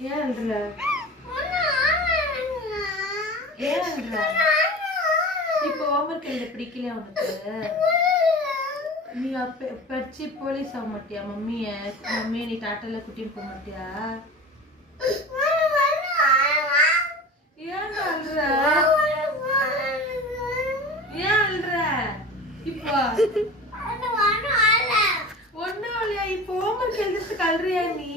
ஏன் அழுற? ஏன் அழுற? இப்போ ஹோம்வொர்க் எழுத பிடிக்கலையா உனக்கு? நீ படிச்சு போலீஸ் ஆக மாட்டியா? மம்மிய நீ டாட்டால கூட்டிட்டு போக மாட்டியா? ஏன் அழுற? ஏன் அழுற? இப்போ ஒன்னும் இல்லையா? இப்போ ஹோம்வொர்க் எழுதுறதுக்கு அழுறியா நீ?